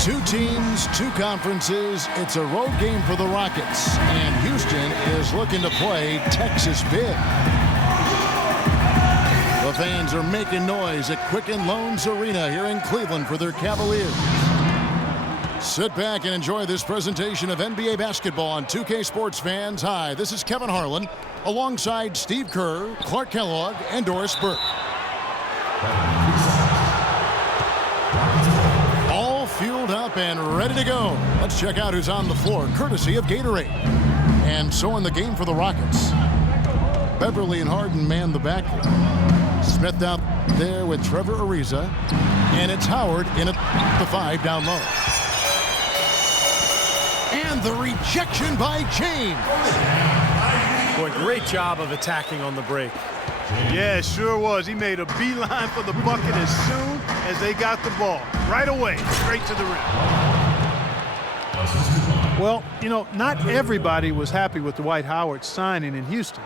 Two teams, two conferences. It's a road game for the Rockets, and Houston is looking to play Texas big. The fans are making noise at Quicken Loans Arena here in Cleveland for their Cavaliers. Sit back and enjoy this presentation of NBA basketball on 2K Sports fans. Hi, this is Kevin Harlan alongside Steve Kerr, Clark Kellogg, and Doris Burke. All fueled up and ready to go. Let's check out who's on the floor, courtesy of Gatorade. And so in the game for the Rockets, Beverly and Harden man the backcourt. Smith out there with Trevor Ariza, and it's Howard in at the 5 down low. And the rejection by James. Boy, great job of attacking on the break. Yeah, it sure was. He made a beeline for the bucket as soon as they got the ball. Right away, straight to the rim. Well, you know, not everybody was happy with Dwight Howard signing in Houston.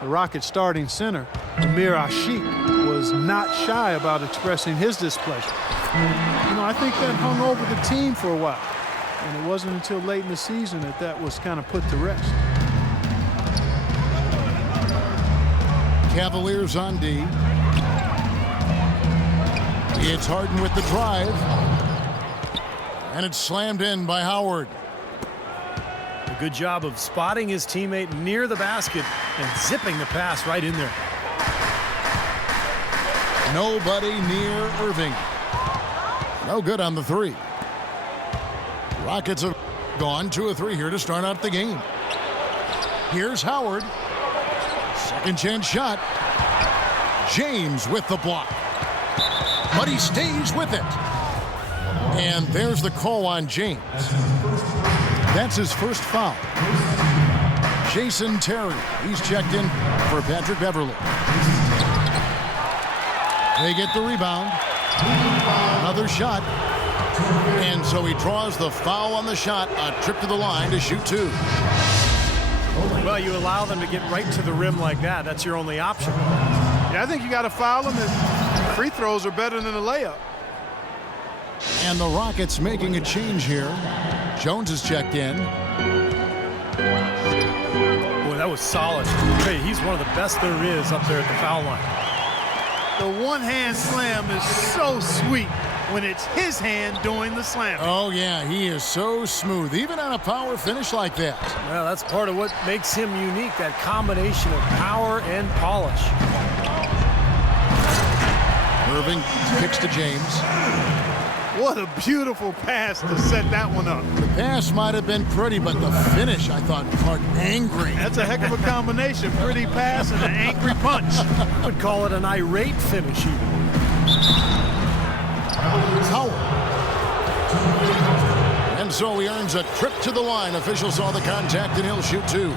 The Rockets starting center, Amir Ashiq, was not shy about expressing his displeasure. You know, I think that hung over the team for a while. And it wasn't until late in the season that was kind of put to rest. Cavaliers on D. It's Harden with the drive. And it's slammed in by Howard. A good job of spotting his teammate near the basket and zipping the pass right in there. Nobody near Irving. No good on the three. Rockets have gone 2 of 3 here to start out the game. Here's Howard. Second chance shot. James with the block. But he stays with it. And there's the call on James. That's his first foul. Jason Terry. He's checked in for Patrick Beverly. They get the rebound. Another shot. And so he draws the foul on the shot. A trip to the line to shoot 2. Well, you allow them to get right to the rim like that. That's your only option. Yeah, I think you got to foul them. And free throws are better than a layup. And the Rockets making a change here. Jones is checked in. Boy, that was solid. Hey, he's one of the best there is up there at the foul line. The one-hand slam is so sweet when it's his hand doing the slam. Oh, yeah, he is so smooth, even on a power finish like that. Well, that's part of what makes him unique, that combination of power and polish. Irving kicks to James. What a beautiful pass to set that one up. The pass might have been pretty, but the finish, I thought, Clark, angry. That's a heck of a combination. Pretty pass and an angry punch. I would call it an irate finish even. Howard. And so he earns a trip to the line. Officials saw the contact, and he'll shoot 2.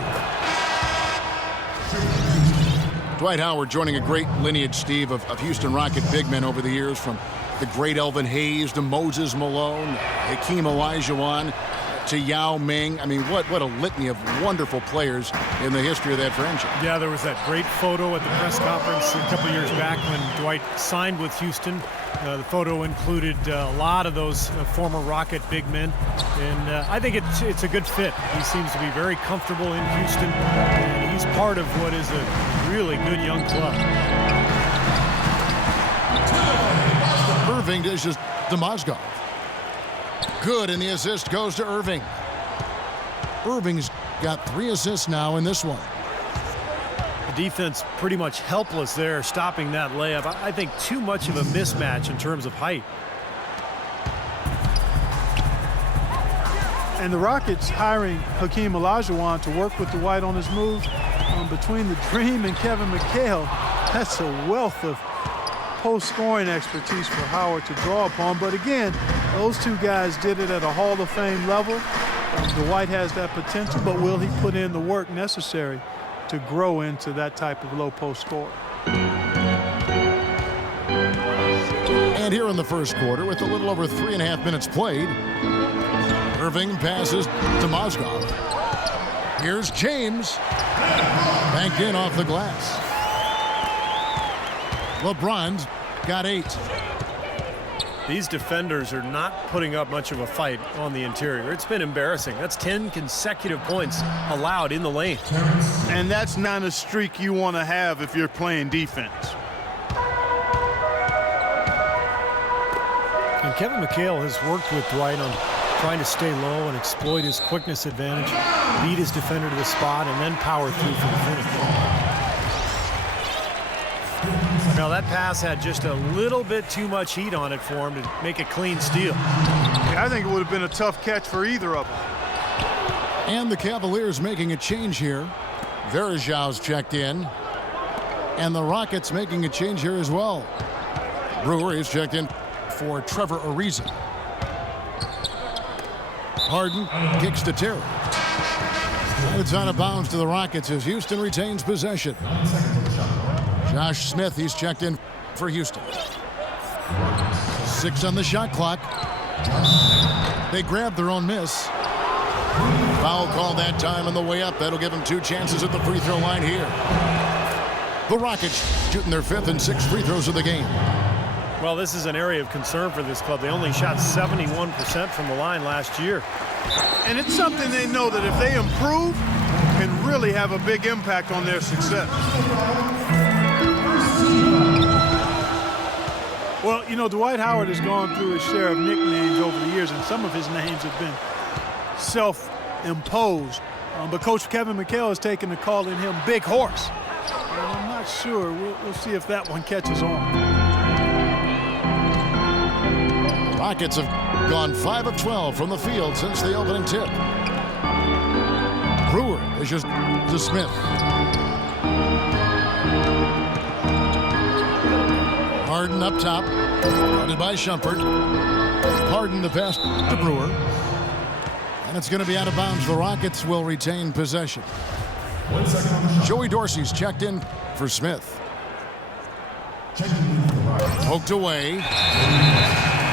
Dwight Howard joining a great lineage, Steve, of Houston Rocket big men over the years, from the great Elvin Hayes to Moses Malone, Hakeem Olajuwon to Yao Ming. I mean, what a litany of wonderful players in the history of that franchise. Yeah, there was that great photo at the press conference a couple years back when Dwight signed with Houston. The photo included a lot of those former Rocket big men, and I think it's a good fit. He seems to be very comfortable in Houston, and he's part of what is a really good young club. Irving dishes to Mozgov. Good, and the assist goes to Irving. Irving's got 3 assists now in this one. The defense pretty much helpless there, stopping that layup. I think too much of a mismatch in terms of height. And the Rockets hiring Hakeem Olajuwon to work with Dwight on his move. Between the Dream and Kevin McHale, that's a wealth of post-scoring expertise for Howard to draw upon. But again, those two guys did it at a Hall of Fame level. Dwight has that potential, but will he put in the work necessary to grow into that type of low post scorer? And here in the first quarter, with a little over 3.5 minutes played, Irving passes to Mozgov. Here's James. Banked in off the glass. LeBron's got 8. These defenders are not putting up much of a fight on the interior. It's been embarrassing. That's 10 consecutive points allowed in the lane. And that's not a streak you want to have if you're playing defense. And Kevin McHale has worked with Dwight on trying to stay low and exploit his quickness advantage, beat his defender to the spot, and then power through for the finish. Now that pass had just a little bit too much heat on it for him to make a clean steal. Yeah, I think it would have been a tough catch for either of them. And the Cavaliers making a change here. Verjau's checked in. And the Rockets making a change here as well. Brewer is checked in for Trevor Ariza. Harden kicks to Terry. And it's out of bounds to the Rockets as Houston retains possession. Josh Smith, he's checked in for Houston. 6 on the shot clock. They grabbed their own miss. Foul call that time on the way up. That'll give them 2 chances at the free throw line here. The Rockets shooting their 5th and 6th free throws of the game. Well, this is an area of concern for this club. They only shot 71% from the line last year. And it's something they know that if they improve, can really have a big impact on their success. Well, you know, Dwight Howard has gone through his share of nicknames over the years, and some of his names have been self-imposed. But Coach Kevin McHale has taken to calling him Big Horse. And I'm not sure. We'll see if that one catches on. Rockets have gone 5 of 12 from the field since the opening tip. Brewer is just to Smith. Harden up top, guarded by Shumpert. Harden the pass to Brewer. And it's going to be out of bounds. The Rockets will retain possession. Joey Dorsey's checked in for Smith. Poked away.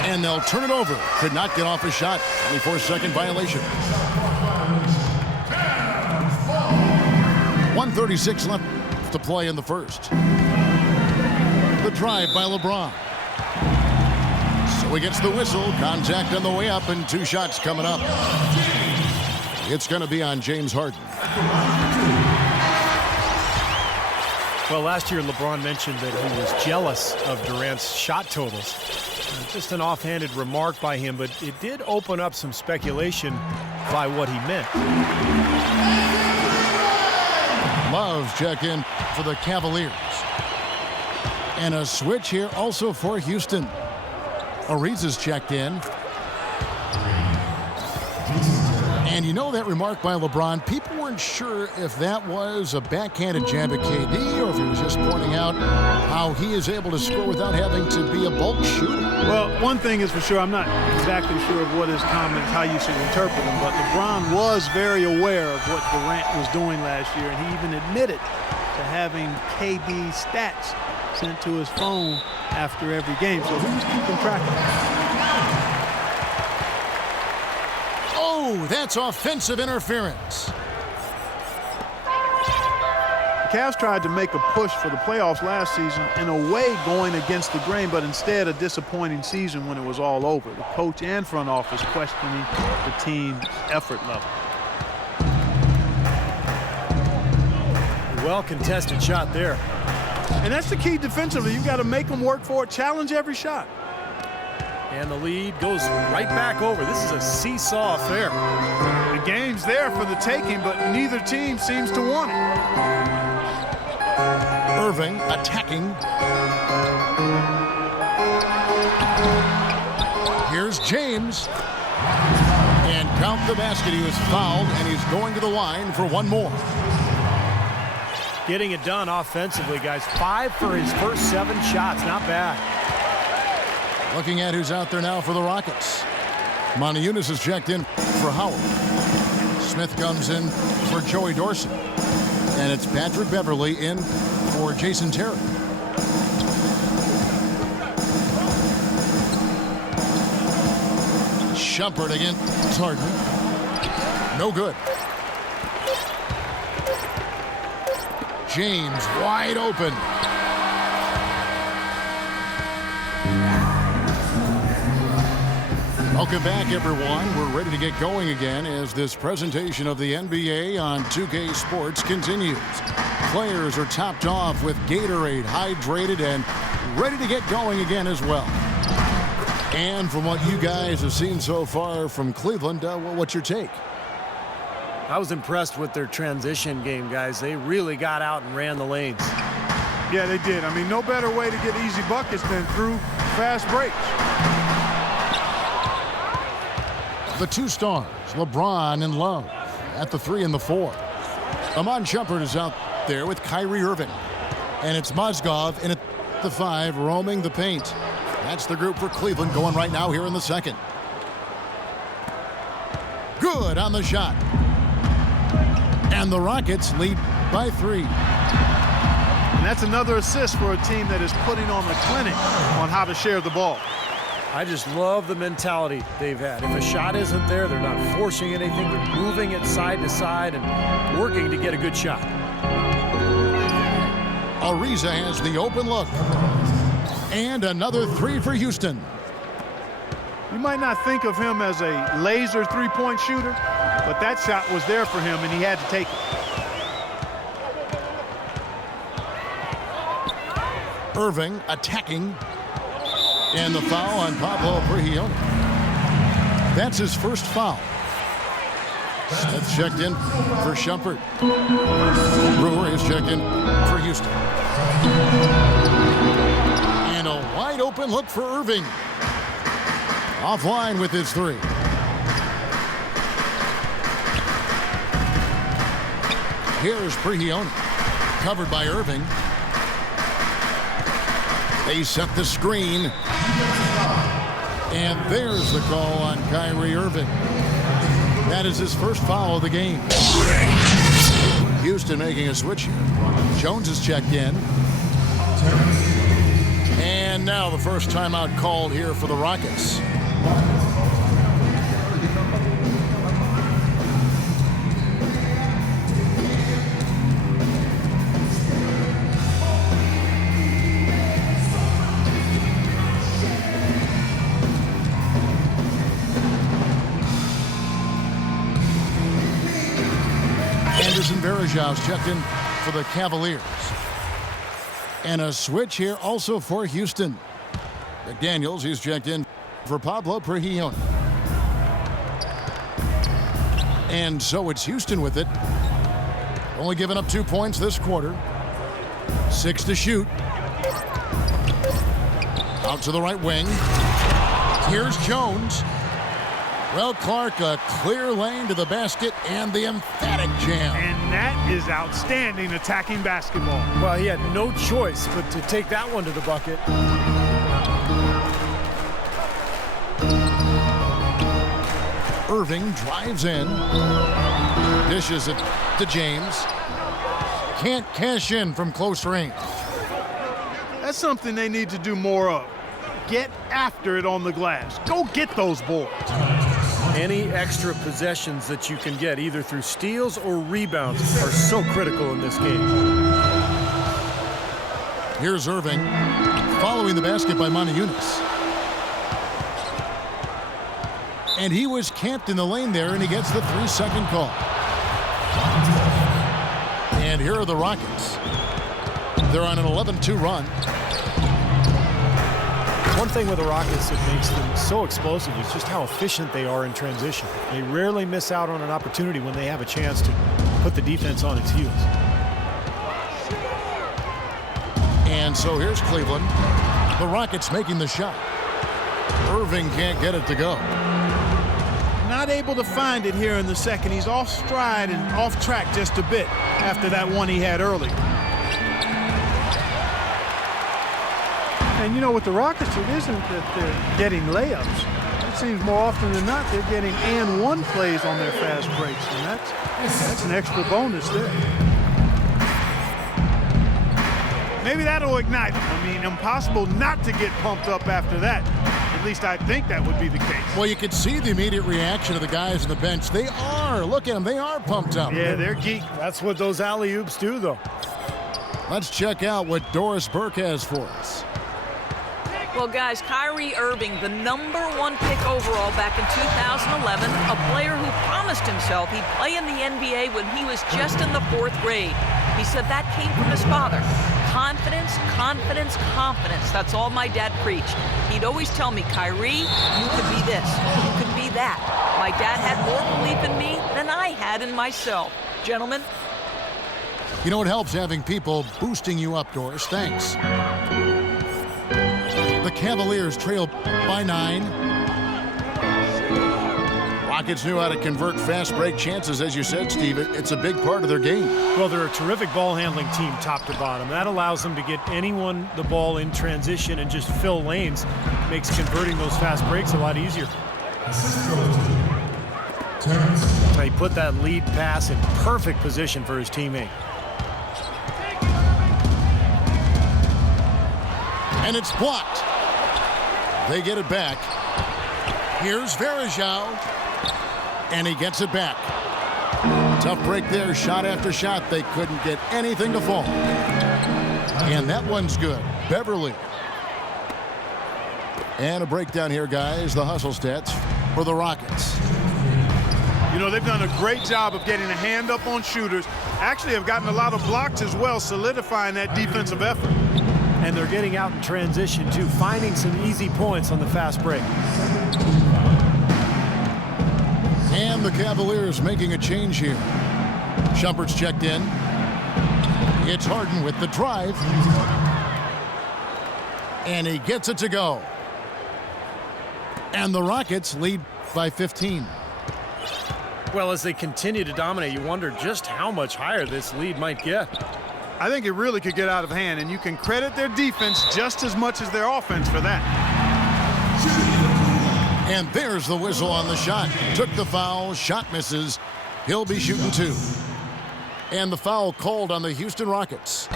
And they'll turn it over. Could not get off a shot. 24-second violation. 1:36 left to play in the first. The drive by LeBron. So he gets the whistle. Contact on the way up and 2 shots coming up. It's going to be on James Harden. Well, last year LeBron mentioned that he was jealous of Durant's shot totals. Just an offhanded remark by him, but it did open up some speculation by what he meant. Love's check in for the Cavaliers. And a switch here also for Houston. Ariza's checked in. And you know that remark by LeBron, people weren't sure if that was a backhanded jab at KD or if he was just pointing out how he is able to score without having to be a bulk shooter. Well, one thing is for sure, I'm not exactly sure of what his comments, how you should interpret them, but LeBron was very aware of what Durant was doing last year, and he even admitted to having KD stats sent to his phone after every game, so he was keeping track of it. Oh, that's offensive interference. The Cavs tried to make a push for the playoffs last season, in a way going against the grain, but instead a disappointing season when it was all over. The coach and front office questioning the team's effort level. Well contested shot there. And that's the key defensively. You've got to make them work for it, challenge every shot. And the lead goes right back over. This is a seesaw affair. The game's there for the taking, but neither team seems to want it. Irving attacking. Here's James. And count the basket. He was fouled, and he's going to the line for one more. Getting it done offensively, guys. 5 for his first 7 shots. Not bad. Looking at who's out there now for the Rockets. Montejunas is checked in for Howard. Smith comes in for Joey Dorsey. And it's Patrick Beverly in for Jason Terry. Shumpert against Harden. No good. James wide open. Welcome back, everyone. We're ready to get going again as this presentation of the NBA on 2K Sports continues. Players are topped off with Gatorade, hydrated, and ready to get going again as well. And from what you guys have seen so far from Cleveland, what's your take? I was impressed with their transition game, guys. They really got out and ran the lanes. Yeah, they did. I mean, no better way to get easy buckets than through fast breaks. The two stars, LeBron and Love, at the 3 and the 4. Amon Shumpert is out there with Kyrie Irving. And it's Mozgov in at the 5, roaming the paint. That's the group for Cleveland going right now here in the second. Good on the shot. And the Rockets lead by 3. And that's another assist for a team that is putting on a clinic on how to share the ball. I just love the mentality they've had. If a shot isn't there, they're not forcing anything. They're moving it side to side and working to get a good shot. Ariza has the open look. And another 3 for Houston. You might not think of him as a laser three-point shooter, but that shot was there for him, and he had to take it. Irving attacking. And the foul on Pablo Prigioni. That's his first foul. Smith checked in for Shumpert. Brewer is checked in for Houston. And a wide open look for Irving. Offline with his 3. Here's Prigioni. Covered by Irving. They set the screen. And there's the call on Kyrie Irving. That is his first foul of the game. Houston making a switch here. Jones is checked in. And now the first timeout called here for the Rockets. Varejão's checked in for the Cavaliers. And a switch here also for Houston. McDaniels, he's checked in for Pablo Prigioni. And so it's Houston with it. Only giving up 2 points this quarter. 6 to shoot. Out to the right wing. Here's Jones. Well, Clark, a clear lane to the basket and the emphatic jam. And that is outstanding attacking basketball. Well, he had no choice but to take that one to the bucket. Irving drives in. Dishes it to James. Can't cash in from close range. That's something they need to do more of. Get after it on the glass. Go get those boards. Any extra possessions that you can get, either through steals or rebounds, are so critical in this game. Here's Irving, following the basket by Moniunas. And he was camped in the lane there, and he gets the 3-second call. And here are the Rockets. They're on an 11-2 run. One thing with the Rockets that makes them so explosive is just how efficient they are in transition. They rarely miss out on an opportunity when they have a chance to put the defense on its heels. And so here's Cleveland. The Rockets making the shot. Irving can't get it to go. Not able to find it here in the second. He's off stride and off track just a bit after that one he had earlier. And, you know, with the Rockets, it isn't that they're getting layups. It seems more often than not they're getting and one plays on their fast breaks, and that's an extra bonus there. Maybe that'll ignite them. I mean, impossible not to get pumped up after that. At least I think that would be the case. Well, you can see the immediate reaction of the guys on the bench. They are. Look at them. They are pumped up. Yeah, they're geek. That's what those alley-oops do, though. Let's check out what Doris Burke has for us. Well, guys, Kyrie Irving, the #1 pick overall back in 2011, a player who promised himself he'd play in the NBA when he was just in the 4th grade. He said that came from his father. Confidence, confidence, confidence. That's all my dad preached. He'd always tell me, Kyrie, you could be this, you could be that. My dad had more belief in me than I had in myself. Gentlemen. You know, it helps having people boosting you up, Doris. Thanks. The Cavaliers trail by 9. Rockets knew how to convert fast break chances, as you said, Steve. It's a big part of their game. Well, they're a terrific ball handling team top to bottom. That allows them to get anyone the ball in transition and just fill lanes. Makes converting those fast breaks a lot easier. He put that lead pass in perfect position for his teammate. And it's blocked. They get it back. Here's Varejao. And he gets it back. Tough break there, shot after shot. They couldn't get anything to fall. And that one's good. Beverly. And a breakdown here, guys. The hustle stats for the Rockets. You know, they've done a great job of getting a hand up on shooters. Actually have gotten a lot of blocks as well, solidifying that defensive effort. And they're getting out in transition, too, finding some easy points on the fast break. And the Cavaliers making a change here. Shumpert's checked in. It's Harden with the drive. And he gets it to go. And the Rockets lead by 15. Well, as they continue to dominate, you wonder just how much higher this lead might get. I think it really could get out of hand, and you can credit their defense just as much as their offense for that. And there's the whistle on the shot. Took the foul, shot misses. He'll be shooting 2. And the foul called on the Houston Rockets.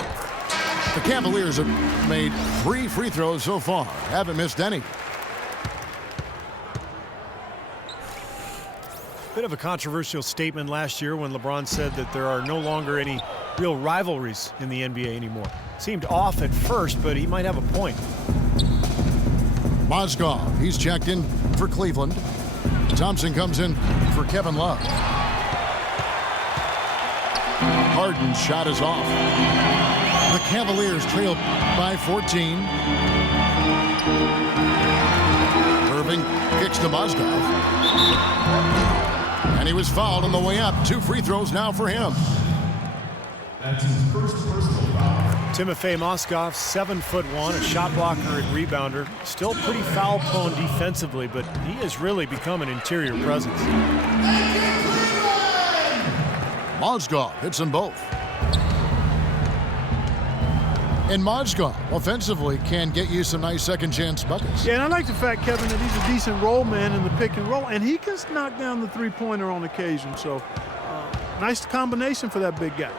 The Cavaliers have made 3 free throws so far. Haven't missed any. Bit of a controversial statement last year when LeBron said that there are no longer any real rivalries in the NBA anymore. Seemed off at first, but he might have a point. Mozgov, he's checked in for Cleveland. Thompson comes in for Kevin Love. Harden's shot is off. The Cavaliers trail by 14. Irving kicks to Mozgov. And he was fouled on the way up. 2 free throws now for him. That's his first personal foul. Timofey Mozgov, 7'1", a shot blocker and rebounder. Still pretty foul-prone defensively, but he has really become an interior presence. Mozgov hits them both. And Mozgov, offensively, can get you some nice second-chance buckets. Yeah, and I like the fact, Kevin, that he's a decent roll man in the pick and roll, and he can knock down the three-pointer on occasion. So, nice combination for that big guy.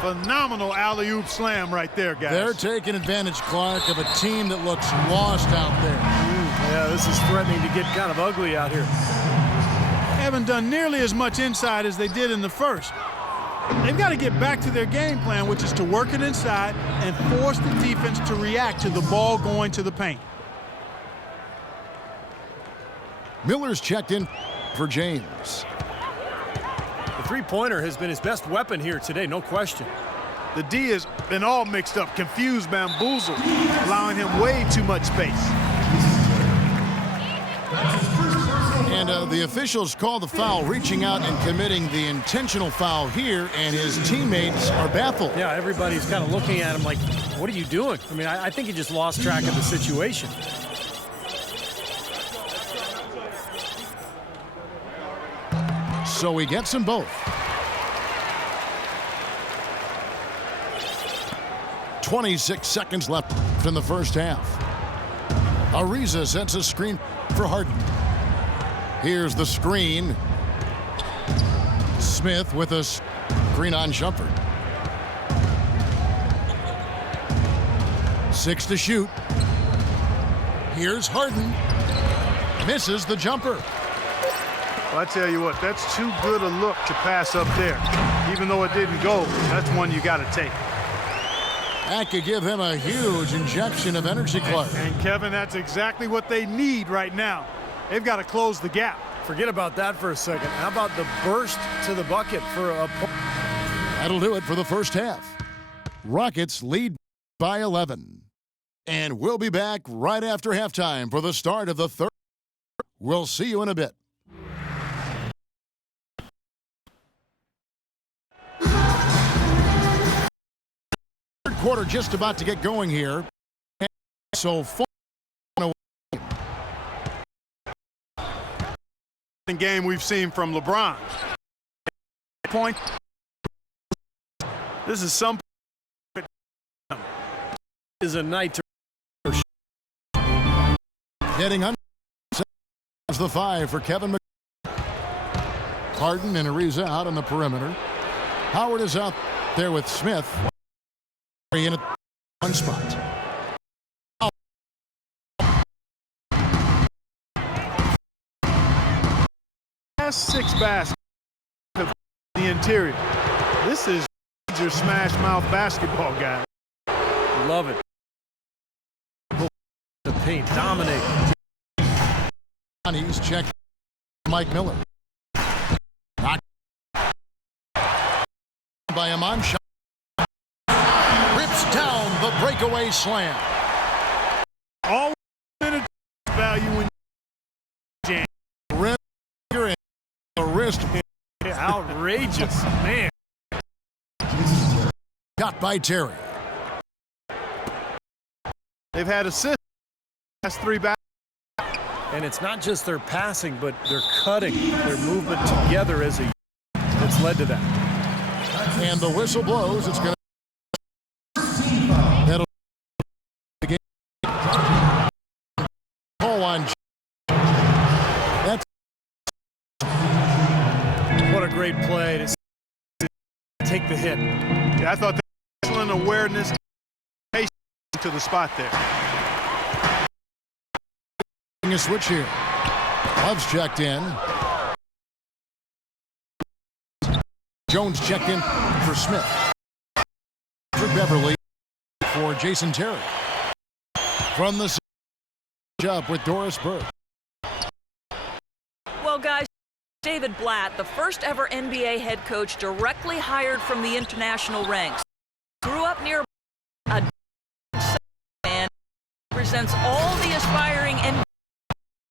Phenomenal alley-oop slam right there, guys. They're taking advantage, Clark, of a team that looks lost out there. Yeah, this is threatening to get kind of ugly out here. Haven't done nearly as much inside as they did in the first. They've got to get back to their game plan, which is to work it inside and force the defense to react to the ball going to the paint. Miller's checked in for James. The three-pointer has been his best weapon here today, no question. The D has been all mixed up, confused, bamboozled, allowing him way too much space. And the officials call the foul, reaching out and committing the intentional foul here, and his teammates are baffled. Yeah, everybody's kind of looking at him like, what are you doing? I mean, I think he just lost track of the situation. So he gets them both. 26 seconds left in the first half. Ariza sets a screen for Harden. Here's the screen. Smith with a screen on Shumpert. 6 to shoot. Here's Harden. Misses the jumper. Well, I tell you what, that's too good a look to pass up there. Even though it didn't go, that's one you got to take. That could give them a huge injection of energy, Clark. And Kevin, that's exactly what they need right now. They've got to close the gap. Forget about that for a second. How about the burst to the bucket for a point? That'll do it for the first half. Rockets lead by 11. And we'll be back right after halftime for the start of the third. We'll see you in a bit. Third quarter just about to get going here. So far. Game we've seen from LeBron. Point. This is some. Is a night to Getting under the 5 for Kevin Harden and Ariza out on the perimeter. Howard is out there with Smith in a one spot. Last 6 baskets of the interior. This is your smash mouth basketball guy. love it. The paint dominate. He's checked Mike Miller. Knocked by Amon Shah. Rips down the breakaway slam. All minute value when jam. The wrist. Outrageous, man. Got by Terry. They've had assists last 3 back. And it's not just their passing, but their cutting, their movement together as a unit that's led to that. And the whistle blows. It's going to that'll the game. Call on. That's What a great play to take the hit. Yeah, I thought that excellent awareness, patience to the spot there. a switch here. Love's checked in. Jones checked in for Smith. For Beverly for Jason Terry. From the up with Doris Burke. Well, guys, David Blatt, the first ever NBA head coach directly hired from the international ranks. Grew up near a man, presents all the aspiring NBA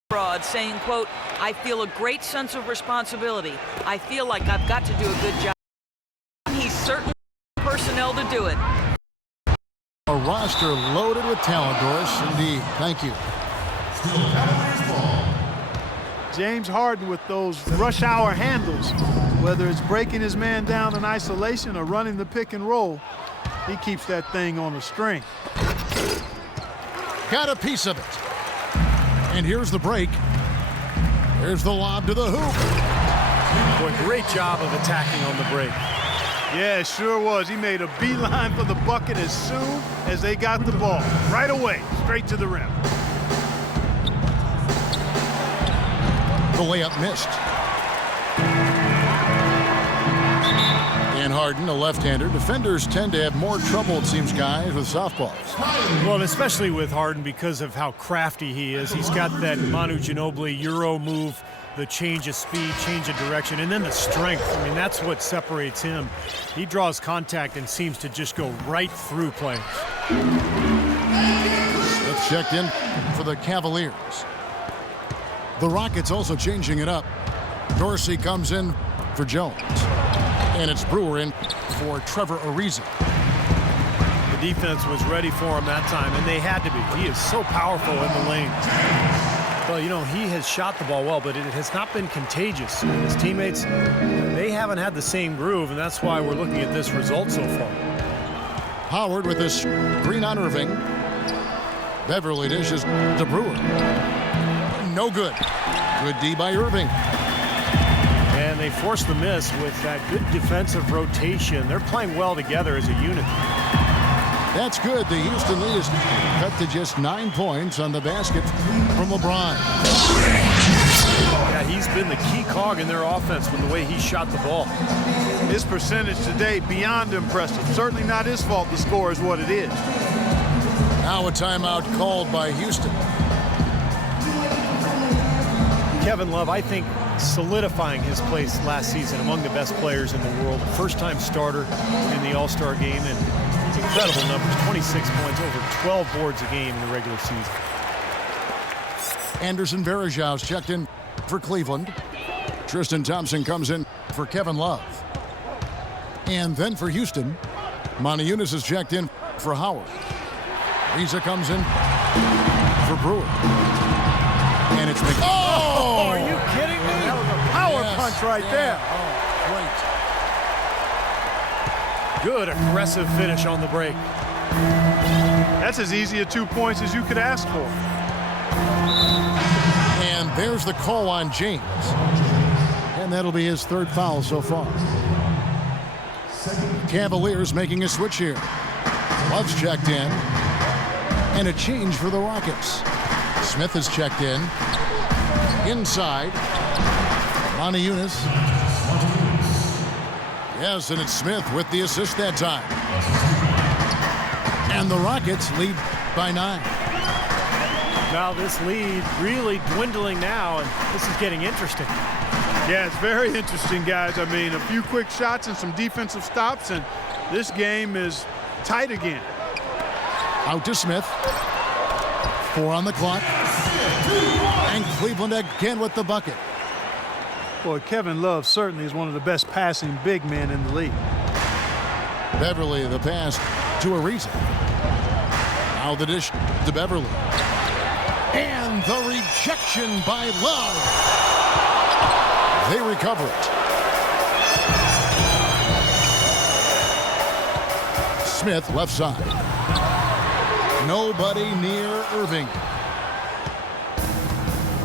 abroad, saying, quote, I feel a great sense of responsibility. I feel like I've got to do a good job. He's certainly personnel to do it. A roster loaded with talent, Doris. Indeed. Thank you. James Harden with those rush hour handles, whether it's breaking his man down in isolation or running the pick and roll, he keeps that thing on a string. Got a piece of it. And here's the break. Here's the lob to the hoop. Boy, great job of attacking on the break. Yeah, it sure was. He made a beeline for the bucket as soon as they got the ball. Right away, straight to the rim. The layup missed. And Harden, a left-hander. Defenders tend to have more trouble, it seems, guys, with softballs. Well, especially with Harden because of how crafty he is. He's got that Manu Ginobili Euro move, the change of speed, change of direction, and then the strength. I mean, that's what separates him. He draws contact and seems to just go right through players. Smith checked in for the Cavaliers. The Rockets also changing it up. Dorsey comes in for Jones. And it's Brewer in for Trevor Ariza. The defense was ready for him that time, and they had to be. He is so powerful in the lane. Well, you know, he has shot the ball well, but it has not been contagious. And his teammates, they haven't had the same groove, and that's why we're looking at this result so far. Howard with this screen on Irving. Beverly dishes to Brewer. No good. Good D by Irving. And they force the miss with that good defensive rotation. They're playing well together as a unit. That's good. The Houston lead is cut to just 9 points on the basket from LeBron. Yeah, he's been the key cog in their offense with the way he shot the ball. His percentage today beyond impressive. Certainly not his fault the score is what it is. Now a timeout called by Houston. Kevin Love, I think, solidifying his place last season among the best players in the world. First-time starter in the All-Star game, and incredible numbers. 26 points, over 12 boards a game in the regular season. Anderson Varejau's checked in for Cleveland. Tristan Thompson comes in for Kevin Love. And then for Houston, Monty Eunice is checked in for Howard. Riza comes in for Brewer. And it's Oh, are you kidding me? That was a power punch right there. Oh, Good aggressive finish on the break. That's as easy a 2 points as you could ask for. And there's the call on James. And that'll be his third foul so far. Cavaliers making a switch here. Love's checked in. And a change for the Rockets. Smith is checked in. Inside. Monty Eunice. Yes, and it's Smith with the assist that time. And the Rockets lead by 9. Now this lead really dwindling now, and this is getting interesting. Yeah, it's very interesting, guys. I mean, a few quick shots and some defensive stops, and this game is tight again. Out to Smith. 4 on the clock. And Cleveland again with the bucket. Boy, Kevin Love certainly is one of the best passing big men in the league. Beverly the pass to Ariza. Now the dish to Beverly. And the rejection by Love. They recover it. Smith left side. Nobody near Irving.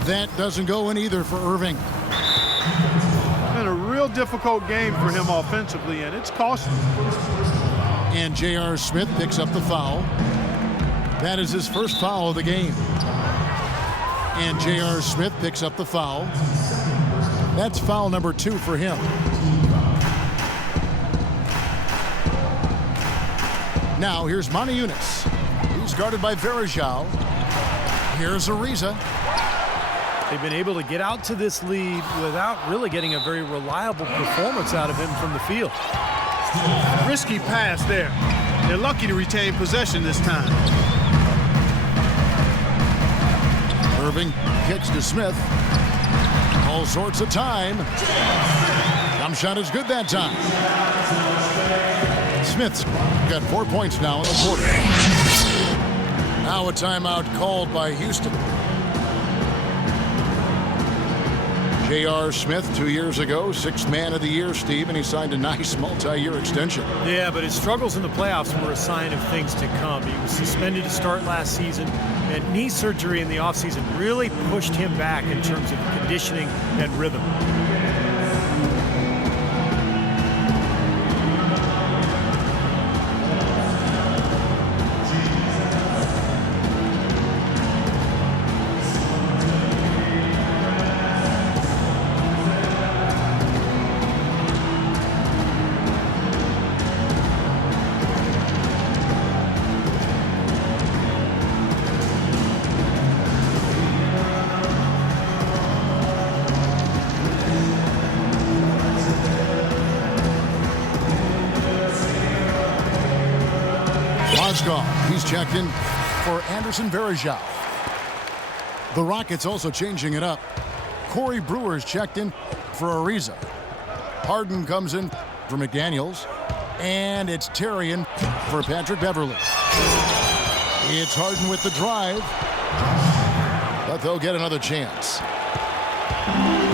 That doesn't go in either for Irving. Been a real difficult game for him offensively, and it's costly. And J.R. Smith picks up the foul. That is his first foul of the game. And J.R. Smith picks up the foul. That's foul number 2 for him. Now here's Monty Eunice. He's guarded by Varejao. Here's Ariza. They've been able to get out to this lead without really getting a very reliable performance out of him from the field. Risky pass there. They're lucky to retain possession this time. Irving kicks to Smith. All sorts of time. Jump shot is good that time. Smith's got 4 points now in the quarter. Now a timeout called by Houston. J.R. Smith 2 years ago, 6th man of the year, Steve, and he signed a nice multi-year extension. Yeah, but his struggles in the playoffs were a sign of things to come. He was suspended to start last season, and knee surgery in the offseason really pushed him back in terms of conditioning and rhythm. He's checked in for Anderson Varejao. The Rockets also changing it up. Corey Brewer's checked in for Ariza. Harden comes in for McDaniels. And it's Terrian for Patrick Beverly. It's Harden with the drive. But they'll get another chance.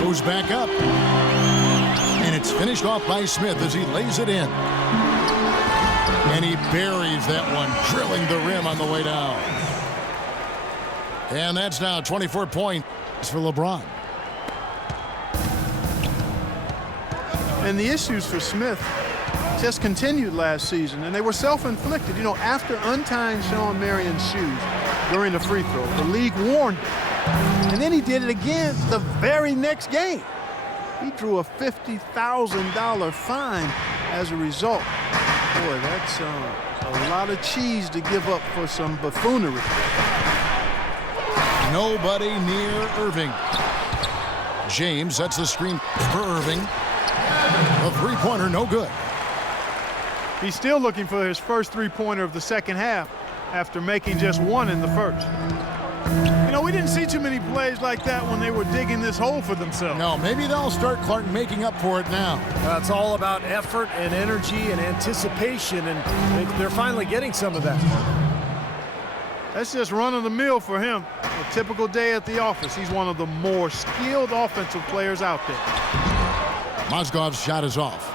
Goes back up. And it's finished off by Smith as he lays it in. And he buries that one, drilling the rim on the way down. And that's now 24 points for LeBron. And the issues for Smith just continued last season, and they were self-inflicted. You know, after untying Sean Marion's shoes during the free throw, the league warned him. And then he did it again the very next game. He drew a $50,000 fine as a result. Boy, that's a lot of cheese to give up for some buffoonery. Nobody near Irving. James sets the screen for Irving. A three-pointer, no good. He's still looking for his first three-pointer of the second half after making just one in the first. You know, we didn't see too many plays like that when they were digging this hole for themselves. No, maybe they'll start, Clark, making up for it now. It's all about effort and energy and anticipation, and they're finally getting some of that. That's just run-of-the-mill for him. A typical day at the office. He's one of the more skilled offensive players out there. Mozgov's shot is off.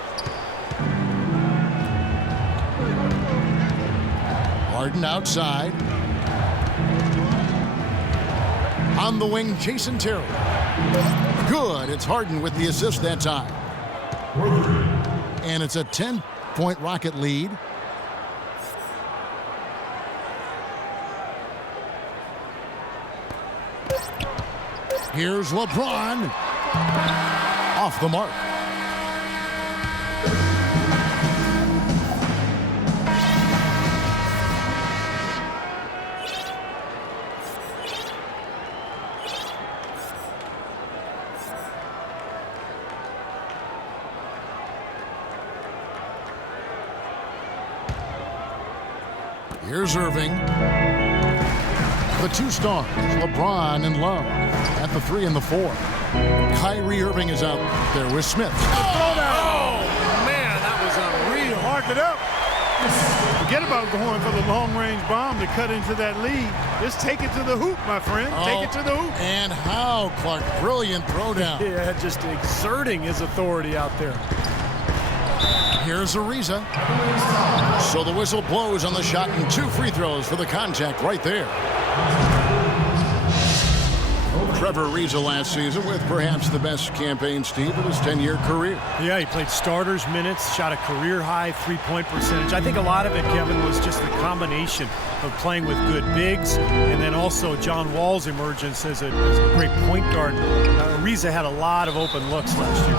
Harden outside. On the wing, Jason Terry. Good. It's Harden with the assist that time. And it's a 10-point Rocket lead. Here's LeBron. Off the mark. Here's Irving. The two stars, LeBron and Love, at the 3 and the 4. Kyrie Irving is out there with Smith. Oh, man, that was unreal. Mark it up. Forget about going for the long-range bomb to cut into that lead. Just take it to the hoop, my friend. Take it to the hoop. And how, Clark? Brilliant throwdown. Yeah, just exerting his authority out there. Here's Ariza. So the whistle blows on the shot and 2 free throws for the contact right there. Trevor Ariza last season with perhaps the best campaign, Steve, of his 10-year career. Yeah, he played starters minutes, shot a career-high three-point percentage. I think a lot of it, Kevin, was just the combination of playing with good bigs and then also John Wall's emergence as a great point guard. Ariza had a lot of open looks last year.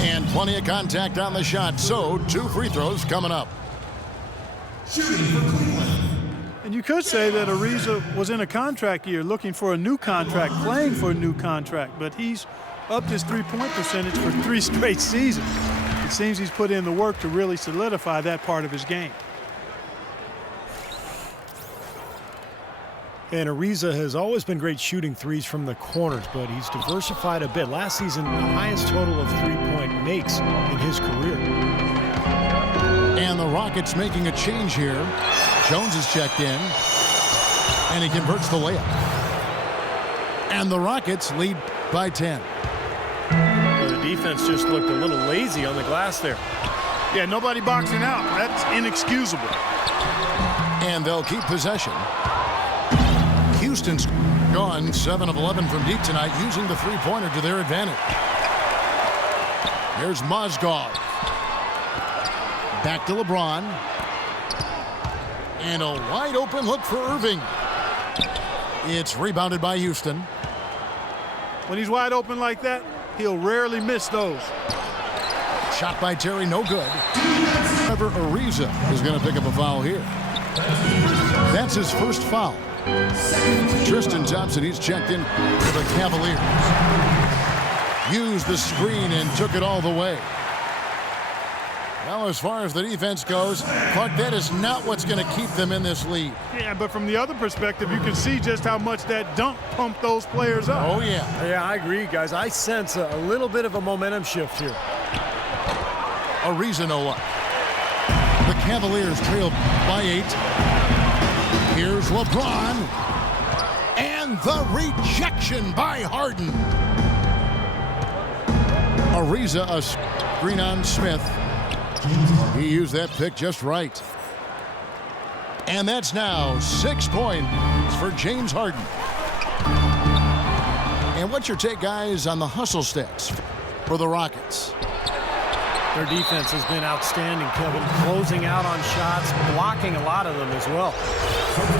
And plenty of contact on the shot, so 2 free throws coming up. Shooting for Cleveland. And you could say that Ariza was in a contract year looking for a new contract, playing for a new contract, but he's upped his three-point percentage for 3 straight seasons. It seems he's put in the work to really solidify that part of his game. And Ariza has always been great shooting threes from the corners, but he's diversified a bit. Last season, the highest total of three-point makes in his career. And the Rockets making a change here. Jones is checked in, and he converts the layup. And the Rockets lead by 10. The defense just looked a little lazy on the glass there. Yeah, nobody boxing out. That's inexcusable. And they'll keep possession. Houston's gone 7 of 11 from deep tonight, using the three-pointer to their advantage. Here's Mozgov. Back to LeBron. And a wide open look for Irving. It's rebounded by Houston. When he's wide open like that, he'll rarely miss those. Shot by Terry, no good. Trevor Ariza is going to pick up a foul here. That's his first foul. Tristan Thompson, he's checked in for the Cavaliers. Used the screen and took it all the way. Well, as far as the defense goes, Clark, that is not what's going to keep them in this lead. Yeah, but from the other perspective, you can see just how much that dunk pumped those players up. Oh, yeah. Yeah, I agree, guys. I sense a little bit of a momentum shift here. Ariza no luck. The Cavaliers trail by 8. Here's LeBron. And the rejection by Harden. Ariza, a screen on Smith. He used that pick just right. And that's now 6 points for James Harden. And what's your take, guys, on the hustle stats for the Rockets? Their defense has been outstanding, Kevin, closing out on shots, blocking a lot of them as well.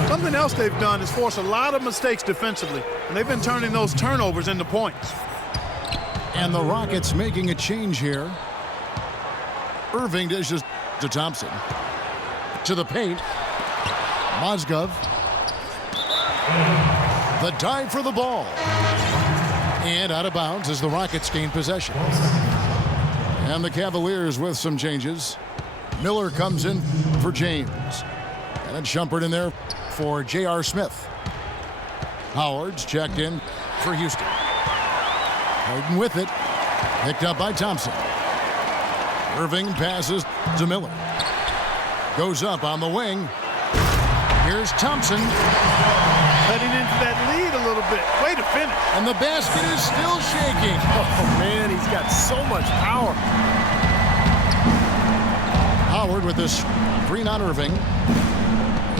Something else they've done is force a lot of mistakes defensively, and they've been turning those turnovers into points. And the Rockets making a change here. Irving dishes to Thompson. To the paint. Mozgov. The dive for the ball. And out of bounds as the Rockets gain possession. And the Cavaliers with some changes. Miller comes in for James. And then Shumpert in there for J.R. Smith. Howard's checked in for Houston. Harden with it. Picked up by Thompson. Irving passes to Miller. Goes up on the wing. Here's Thompson. Cutting into that lead a little bit. Way to finish. And the basket is still shaking. Oh, man, he's got so much power. Howard with this screen on Irving.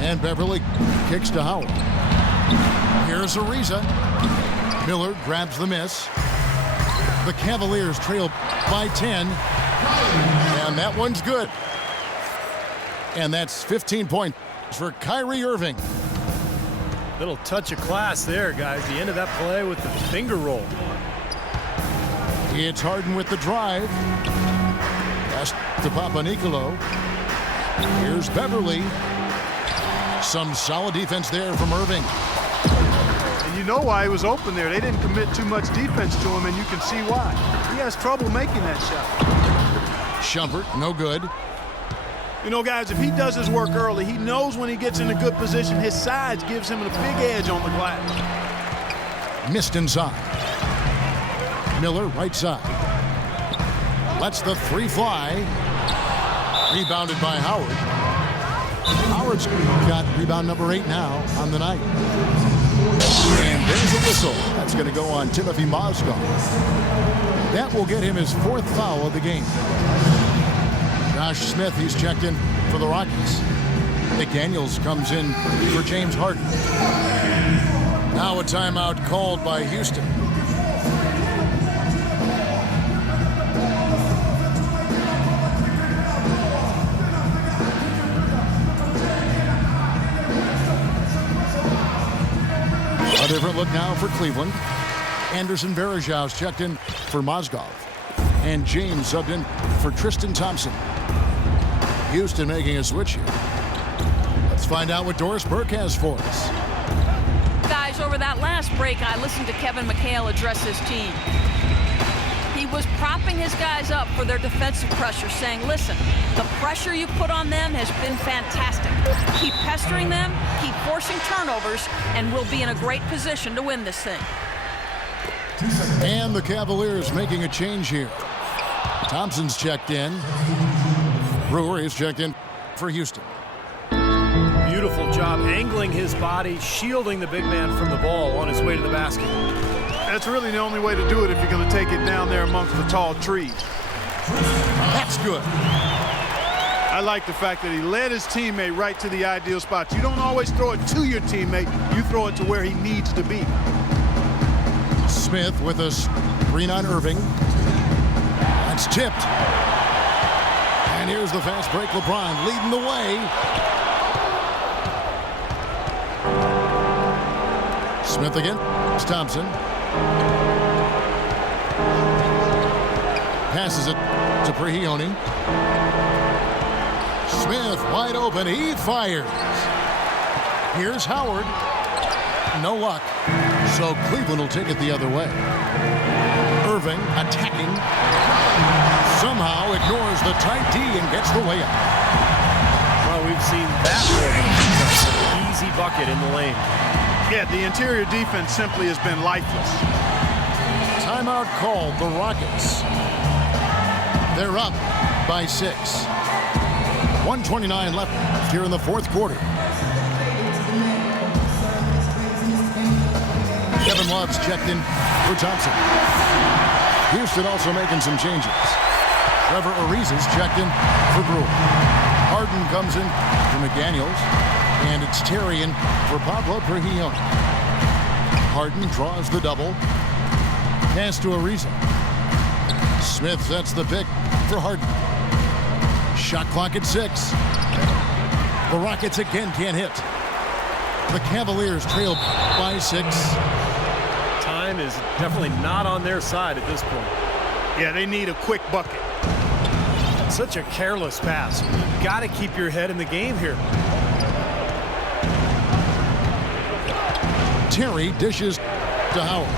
And Beverly kicks to Howard. Here's Ariza. Miller grabs the miss. The Cavaliers trail by 10. And that one's good. And that's 15 points for Kyrie Irving. Little touch of class there, guys. The end of that play with the finger roll. It's Harden with the drive. Pass to Papanicolo. Here's Beverly. Some solid defense there from Irving. And you know why he was open there. They didn't commit too much defense to him, and you can see why. He has trouble making that shot. Shumpert, no good. You know, guys, if he does his work early, he knows when he gets in a good position, his size gives him a big edge on the glass. Missed inside. Miller, right side. Lets the three fly. Rebounded by Howard. Howard's got rebound number 8 now on the night. And there's a whistle. That's going to go on Timothy Mozgov. That will get him his 4th foul of the game. Josh Smith, he's checked in for the Rockets. McDaniels comes in for James Harden. Now a timeout called by Houston. A different look now for Cleveland. Anderson Varejau's checked in for Mozgov. And James subbed in for Tristan Thompson. Houston making a switch here. Let's find out what Doris Burke has for us. Guys, over that last break, I listened to Kevin McHale address his team. He was propping his guys up for their defensive pressure, saying, listen, the pressure you put on them has been fantastic. Keep pestering them, keep forcing turnovers, and we'll be in a great position to win this thing. And the Cavaliers making a change here. Thompson's checked in. Brewer is checked in for Houston. Beautiful job angling his body, shielding the big man from the ball on his way to the basket. That's really the only way to do it if you're going to take it down there amongst the tall trees. That's good. I like the fact that he led his teammate right to the ideal spot. You don't always throw it to your teammate. You throw it to where he needs to be. Smith with a screen on Irving. That's tipped. And here's the fast break. LeBron leading the way. Smith again. It's Thompson. Passes it to Prehioni. Smith wide open. He fires. Here's Howard. No luck. So Cleveland will take it the other way. Irving attacking. Somehow ignores the tight D and gets the layup. Well, we've seen that more than a few times. Easy bucket in the lane. Yeah, the interior defense simply has been lifeless. Timeout called the Rockets. They're up by 6. 1:29 left here in the 4th quarter. Kevin Love's checked in for Thompson. Houston also making some changes. Trevor Ariza's checked in for Brewer. Harden comes in for McDaniels. And it's Terry in for Pablo Prehioni. Harden draws the double. Pass to Ariza. Smith sets the pick for Harden. Shot clock at 6. The Rockets again can't hit. The Cavaliers trail by 6. Time is definitely not on their side at this point. Yeah, they need a quick bucket. Such a careless pass. You've got to keep your head in the game here. Terry dishes to Howard.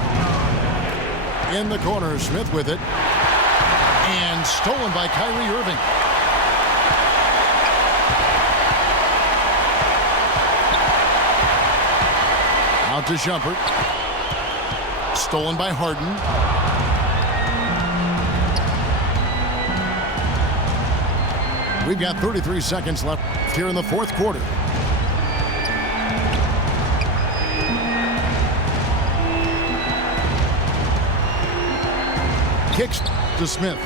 In the corner, Smith with it. And stolen by Kyrie Irving. Out to Shumpert. Stolen by Harden. We've got 33 seconds left here in the fourth quarter. Kicks to Smith.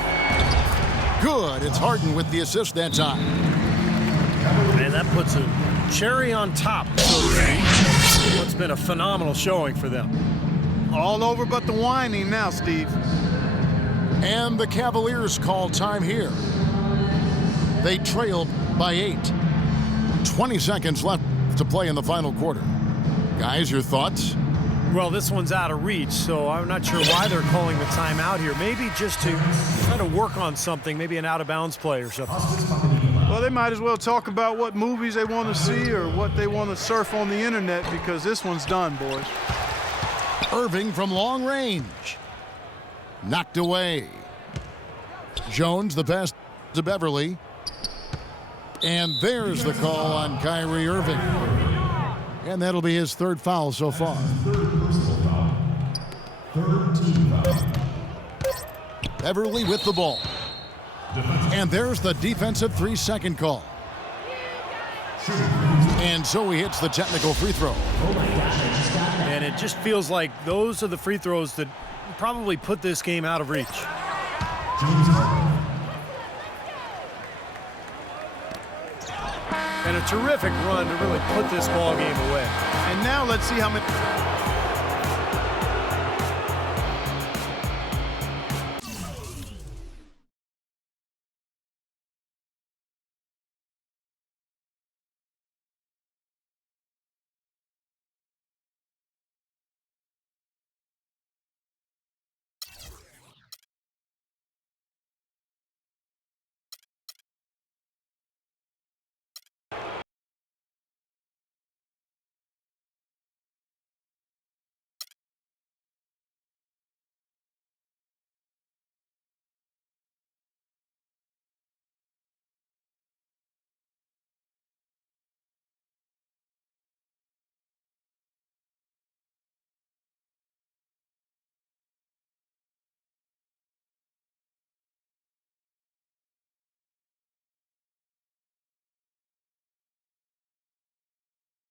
Good. It's Harden with the assist that time. And that puts a cherry on top, so to speak. What's been a phenomenal showing for them. All over but the whining now, Steve. And the Cavaliers call time here. They trail by 8. 20 seconds left to play in the final quarter. Guys, your thoughts? Well, this one's out of reach, so I'm not sure why they're calling the timeout here. Maybe just to try to work on something, maybe an out-of-bounds play or something. Well, they might as well talk about what movies they want to see or what they want to surf on the internet, because this one's done, boys. Irving from long range. Knocked away. Jones the pass to Beverly. And there's the call on Kyrie Irving. And that'll be his third foul so far. Beverly with the ball. And there's the defensive 3-second call. And so he hits the technical free throw. And it just feels like those are the free throws that probably put this game out of reach. And a terrific run to really put this ball game away. And now let's see how many.